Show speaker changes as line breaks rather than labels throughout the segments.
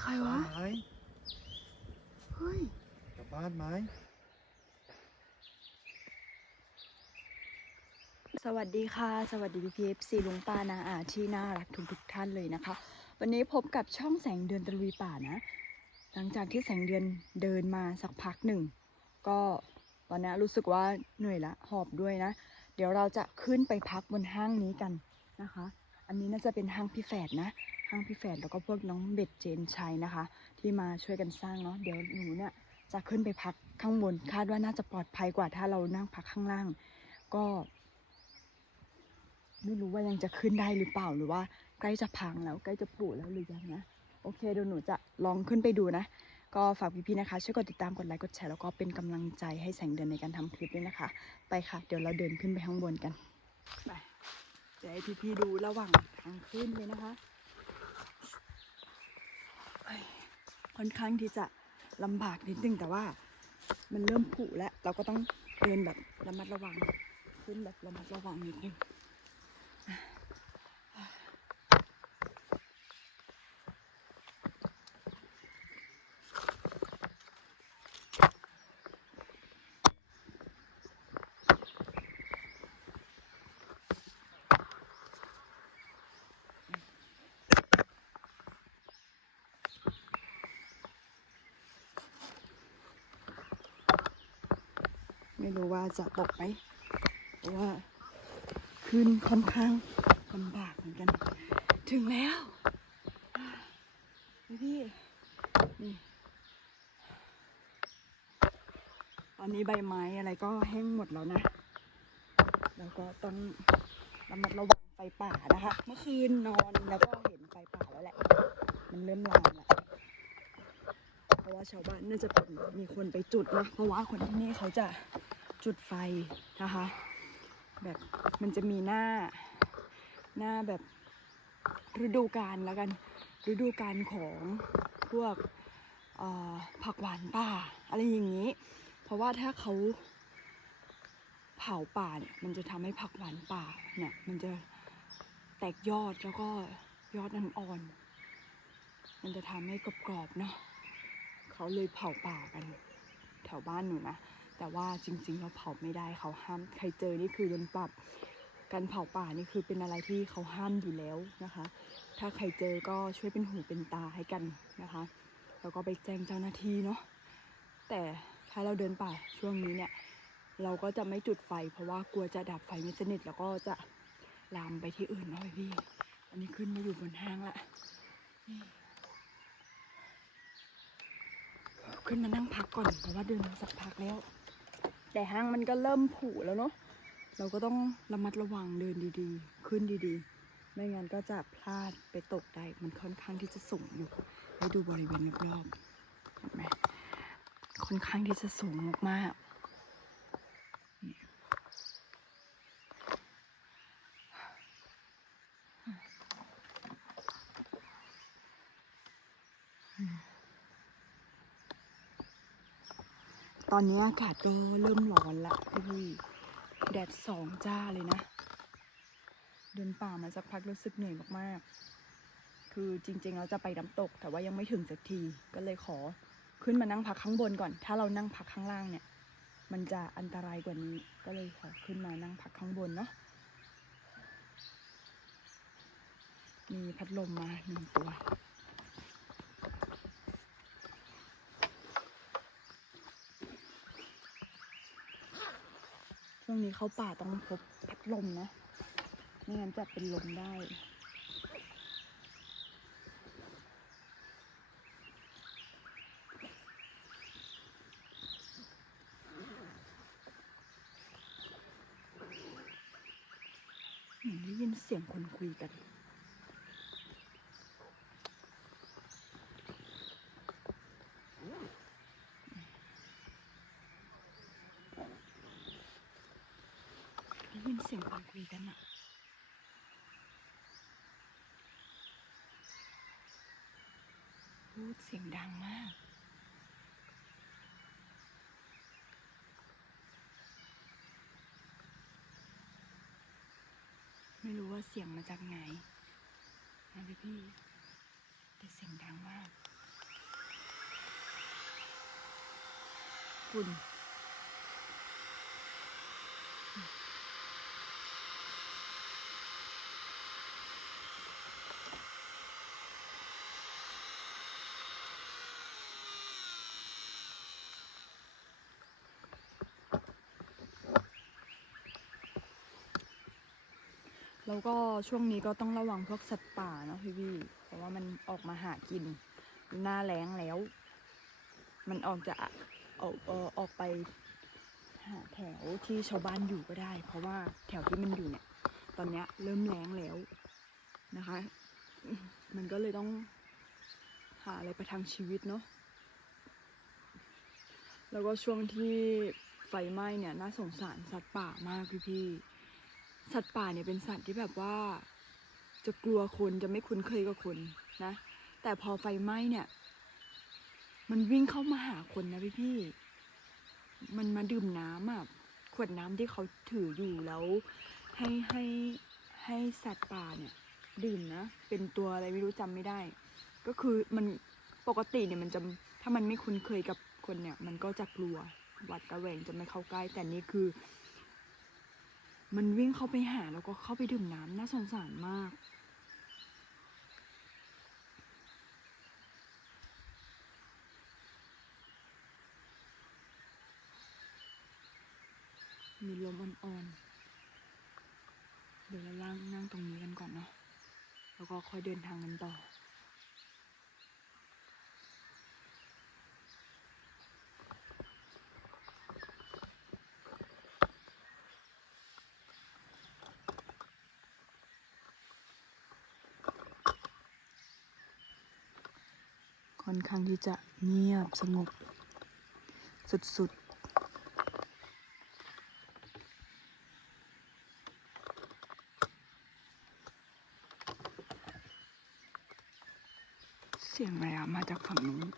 ใคร
กลับ
วะ
บ้านไหม
เฮ้ย
กลับบ้านไหม
สวัสดีค่ะ สวัสดีพี่พีเอฟซีลุงป้านาอาที่น่ารักทุกทุกๆท่านเลยนะคะ วันนี้พบกับช่องแสงเดือนตะลุยป่านะ หลังจากที่แสงเดือนเดินมาสักพักหนึ่ง ก็ตอนนี้รู้สึกว่าเหนื่อยละหอบด้วยนะ เดี๋ยวเราจะขึ้นไปพักบนห้างนี้กันนะคะ อันนี้น่าจะเป็นห้างพี่แฝดนะ ห้างพี่แฝดแล้วก็พวกน้องเบ็ดเจนชัยนะคะ ที่มาช่วยกันสร้างเนาะเดี๋ยวหนูเนี่ยจะขึ้นไปพักข้างบนคาดว่าน่าจะปลอดภัยกว่าถ้าเรานั่งพักข้างล่าง ก็ ไม่รู้ว่ายังจะขึ้นได้หรือเปล่าหรือว่าใกล้จะพังแล้วใกล้จะผุแล้วหรือยังนะโอเคเดี๋ยวหนูจะลองขึ้นไปดูนะ ก็ฝากพี่ๆนะคะ ช่วยกดติดตามกดไลค์กดแชร์แล้วก็เป็นกำลังใจให้แสงเดือนในการทำคลิปด้วยนะคะ ไปค่ะ เดี๋ยวเราเดินขึ้นไปข้างบนกันไปเดี๋ยวให้พี่ๆดูระหว่างทางขึ้นเลยนะคะเอ้ย ค่อนข้างที่จะลำบากนิดนึงแต่ว่ามันเริ่มผุแล้ว เราก็ต้องเดินแบบระมัดระวัง ขึ้นแบบระมัดระวังนิดนึง ไม่รู้ว่าจะตกไหมเพราะว่าขึ้นค่อนข้างลำบากเหมือนกัน ถึงแล้วพี่นี่ตอนนี้ใบไม้อะไรก็แห้งหมดแล้วนะ แล้วก็ต้องระมัดระวังไฟป่านะคะ เมื่อคืนนอนแล้วก็เห็นไฟป่าแล้วแหละ มันเริ่มลามแล้วเพราะว่าชาวบ้านน่าจะเป็นมีคนไปจุดนะเพราะว่าคนที่นี่เขาจะ จุดไฟนะคะ แบบมันจะมีหน้าหน้าแบบฤดูกาลแล้วกัน ฤดูกาลของพวกผักหวานป่า อะไรอย่างนี้ เพราะว่าถ้าเขาเผาป่าเนี่ยมันจะทำให้ผักหวานป่าเนี่ยมันจะแตกยอดแล้วก็ยอดนันอ่อน มันจะทำให้กรอบๆเนาะเขาเลยเผาป่ากัน แถวบ้านหนูนะ แต่ว่าจริงๆเราเผาไม่ได้เขาห้ามใครเจอนี่คือโดนปรับการเผาป่านี่คือเป็นอะไรที่เขาห้ามอยู่แล้วนะคะ ถ้าใครเจอก็ช่วยเป็นหูเป็นตาให้กันนะคะ แล้วก็ไปแจ้งเจ้าหน้าที่เนาะแต่ถ้าเราเดินป่าช่วงนี้เนี่ยเราก็จะไม่จุดไฟ เพราะว่ากลัวจะดับไฟไม่สนิทแล้วก็จะลามไปที่อื่นเนาะพี่ อันนี้ขึ้นมาอยู่บนห้างละขึ้นมานั่งพักก่อนเพราะว่าเดินมาสักพักแล้ว แต่ห้างมันก็เริ่มผุแล้วเนาะเราก็ต้องระมัดระวังเดินดีๆ ขึ้นดีๆ ไม่งั้นก็จะพลาดไปตกได้มันค่อนข้างที่จะสูงอยู่ไปดูบริเวณรอบๆเห็นไหมค่อนข้างที่จะสูงมากๆ ตอนนี้อากาศก็เริ่มร้อนละพี่ๆแดดสองจ้าเลยนะ เดินป่ามาสักพักรู้สึกเหนื่อยมากๆ คือจริงๆเราจะไปน้ำตก แต่ว่ายังไม่ถึงสักทีก็เลยขอขึ้นมานั่งพักข้างบนก่อน ถ้าเรานั่งพักข้างล่างเนี่ย มันจะอันตรายกว่านี้ ก็เลยขอขึ้นมานั่งพักข้างบนเนาะมีพัดลมมาหนึ่งตัว ช่วงนี้เขาป่าต้องพบพัดลมนะ ไม่งั้นจะเป็นลมได้เหมือนได้ยินเสียงคนคุยกัน ดเสียงดังมาก ไม่รู้ว่าเสียงมาจากไหนนะพี่พี่แต่เสียงดังมากฝุ่น แล้วก็ช่วงนี้ก็ต้องระวังพวกสัตว์ป่าเนาะพี่พี่เพราะว่ามันออกมาหากิน หน้าแล้งแล้ว มันออกจะออกเออออกไปหาแถวที่ชาวบ้านอยู่ก็ได้ เพราะว่าแถวที่มันอยู่เนี่ย ตอนเนี้ยเริ่มแล้งแล้วนะคะ มันก็เลยต้องหาอะไรประทังชีวิตเนาะแล้วก็ช่วงที่ไฟไหม้เนี่ยน่าสงสารสัตว์ป่ามากพี่ๆ สัตว์ป่าเนี่ยเป็นสัตว์ที่แบบว่า จะกลัวคนจะไม่คุ้นเคยกับคนนะ แต่พอไฟไหม้เนี่ย มันวิ่งเข้ามาหาคนนะพี่พี่มันมาดื่มน้ำอะขวดน้ำที่เขาถืออยู่แล้ว ให้ให้ให้สัตว์ป่าเนี่ย ดื่มนะ เป็นตัวอะไรไม่รู้จำไม่ได้ ก็คือมันปกติเนี่ยมันจะถ้ามันไม่คุ้นเคยกับคนเนี่ย มันก็จะกลัวหวัดกระแวงจะไม่เข้าใกล้แต่นี่คือ มันวิ่งเข้าไปหาแล้วก็เข้าไปดื่มน้ำน่าสงสารมาก มีลมอ่อนๆ เดี๋ยวเราล่างนั่งตรงนี้กันก่อนเนาะ แล้วก็ค่อยเดินทางกันต่อ อนข้างที่จะเงียบสงบ สุดๆ เสียงอะไรอะมาจากฝั่งนู้น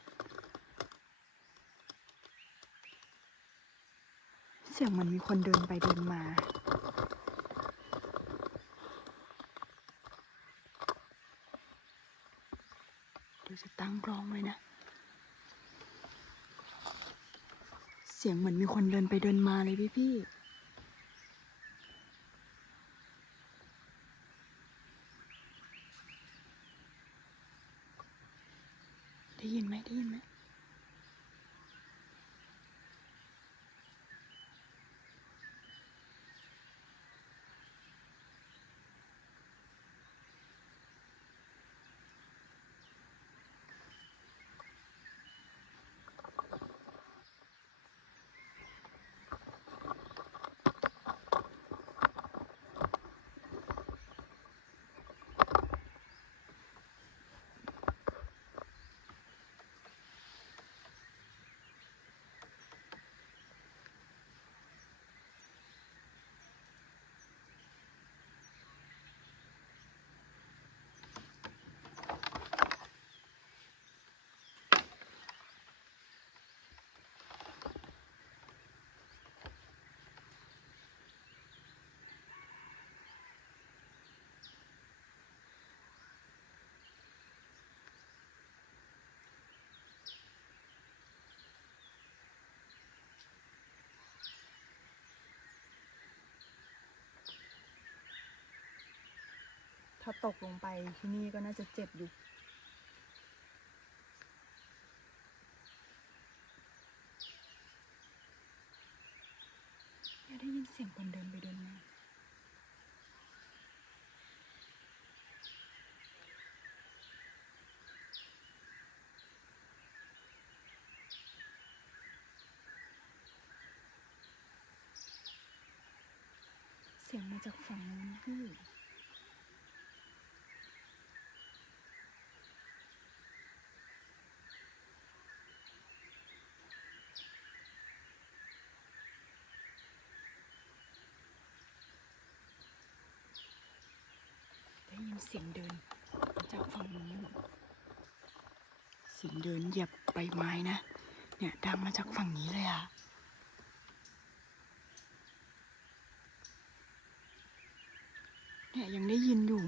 เสียงเหมันมีคนเดินไปเดินมาเดี๋ยวจะตั้งกล้องไว้นะ เสียงเหมือนมีคนเดินไปเดินมาเลยพี่พี่ได้ยินไหมได้ยินไหม ถ้าตกลงไปที่นี่ก็น่าจะเจ็บอยู่ อย่าได้ยินเสียงคนเดินไปเดินมาเสียงมาจากฝั่งนู้นพี่ เสียงเดินจากฝั่งนี้เสียงเดินเหยียบใบไม้นะ เนี่ยดังมาจากฝั่งนี้เลยอะเนี่ยยังได้ยินอยู่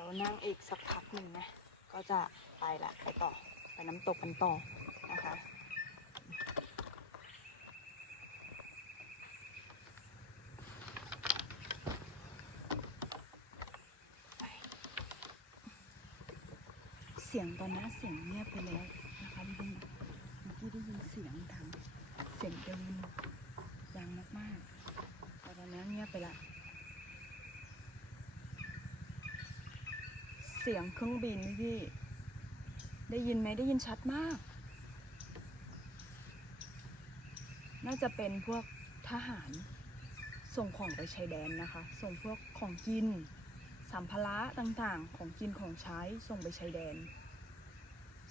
ดี๋ยวนั่งอีกสักพักหนึ่งนะ ก็จะไปละไปต่อไปน้ำตกกันต่อนะคะเสียงตอนนี้เสียงเงียบไปแล้วนะคะพี่พี่เมื่อกี้ได้ยินเสียงดังเสียงเดินดังมากๆแต่ตอนนี้เงียบไปละ เสียงเครื่องบินพี่ ได้ยินไหมได้ยินชัดมาก น่าจะเป็นพวกทหาร ส่งของไปชายแดนนะคะ ส่งพวกของกิน สัมภาระต่างๆ ของกินของใช้ส่งไปชายแดน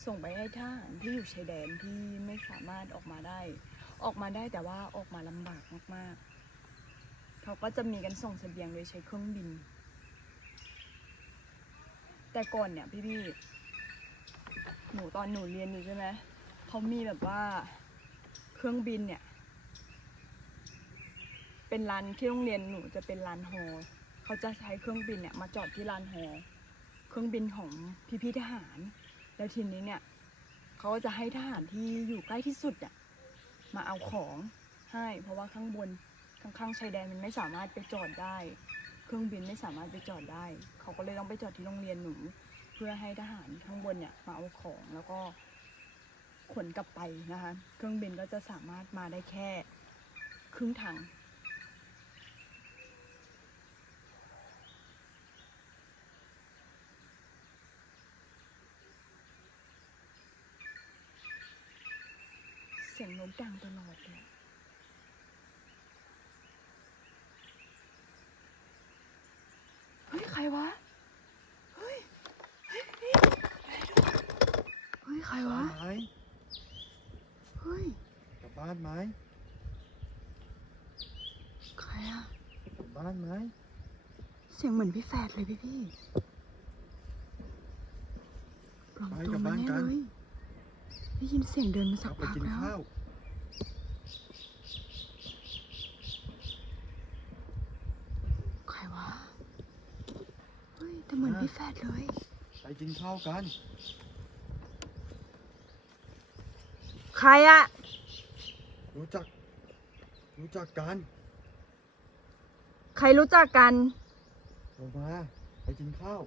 ส่งไปให้ทหารที่อยู่ชายแดนที่ไม่สามารถออกมาได้ ออกมาได้แต่ว่าออกมาลำบากมากๆ เขาก็จะมีกันส่งเสบียงโดยใช้เครื่องบิน แต่ก่อนเนี่ยพี่ๆหนูตอนหนูเรียนอยู่ใช่ไหมเขามีแบบว่าเครื่องบินเนี่ย เป็นลานที่โรงเรียนหนูจะเป็นลานฮอเขาจะใช้เครื่องบินเนี่ยมาจอดที่ลานฮอเครื่องบินของพี่ๆทหาร แล้วทีนี้เนี่ยเขาก็จะให้ทหารที่อยู่ใกล้ที่สุดเนี่ยมาเอาของให้ เพราะว่าข้างบนข้างๆชายแดนมันไม่สามารถไปจอดได้ เครื่องบินไม่สามารถไปจอดได้ เขาก็เลยต้องไปจอดที่โรงเรียนหนู เพื่อให้ทหารข้างบนเนี่ยมาเอาของแล้วก็ขนกลับไปนะคะ เครื่องบินก็จะสามารถมาได้แค่ครึ่งทางเสียงนกดังตลอดเลย เฮ้ย ใคร วะ เฮ้ย เฮ้ยพี่เฮ้ยใครวะ
ไหม
เฮ้ย
กลับบ้านไหม
ใครอะ
กลับบ้านไหม
เสียงเหมือนพี่แฝดเลยพี่พี่ปลอมตัวมาแน่เลยได้ยินเสียงเดินมา
ก
สั
ลั
ก
บไป
พัก
กิน
แล้ว
ข้าว
ใครวะ เฮ้ยแต่เหมือนพี่แฝดเลย
ไปกินข้าวกัน
ใครอะ
รู้จัก รู้จักกัน
ใครรู้จักกัน
ลงมา ไปกินข้าว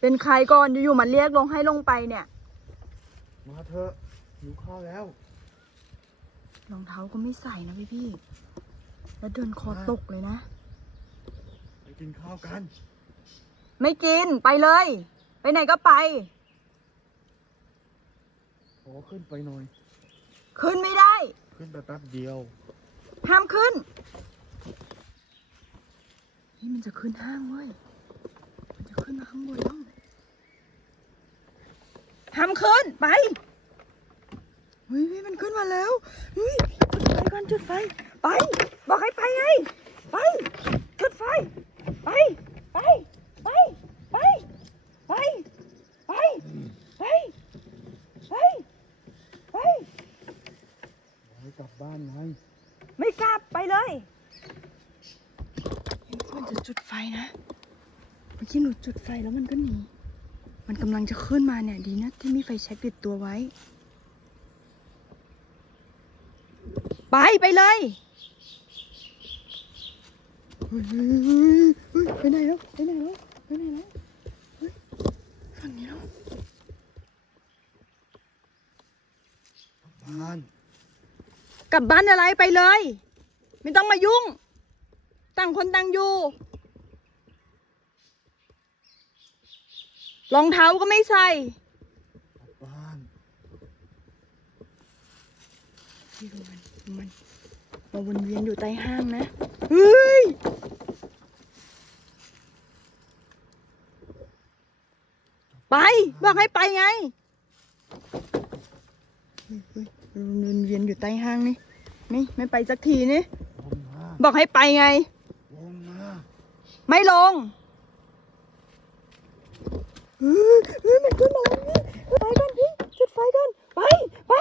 เป็นใครก่อนอยู่ๆมาเรียกลงให้ลงไปเนี่ย
มาเถอะหิวข้าวแล้ว
รองเท้าก็ไม่ใส่นะพี่พี่ แล้วเดินคอตกเลยนะ
ไปกินข้าวกัน
ไม่กินไปเลย ไปไหนก็ไป
ขอขึ้นไปหน่อย
ขึ้นไม่ได้
ขึ้นไปแป๊บเดียว
ห้ามขึ้น นี่มันจะขึ้นห้างเว้ย มันจะขึ้นมาข้างบนแล้วห้ามขึ้นไปเฮ้ยพี่มันขึ้นมาแล้วเฮ้ยจุดไฟก่อนจุดไฟ ไป บอกให้ไปไง ไป จุดไฟำลังจะขึ้นมาเนี่ย ดีนะที่มีไฟแช็กติดตัวไว้ ไป ไปเลยเฮ้ยเฮ้ยเฮ้ยเฮ้ยไปไหนแล้วไปไหนแล้วไปไหนแล้วเฮ้ยฝั่งนี้แล้ว
บ้าน
กลับบ้านอะไรไปเลย ไม่ต้องมายุ่ง ต่างคนต่างอยู่ รองเท้าก็ไม่ใส่
บ้าน
พี่ดูมันดูมันมาวนเวียนอยู่ใต้ห้างนะ เฮ้ย ไป บอกให้ไปไงเฮ้ยเฮ้ยวนเวียนอยู่ใต้ห้างนี่ นี่ไม่ไปสักทีนี่ บอกให้ไปไง ไม่ลง เฮ้ยมันขึ้นมาแล้วนี่ไฟก่อนพี่จุดไฟก่อนไปไป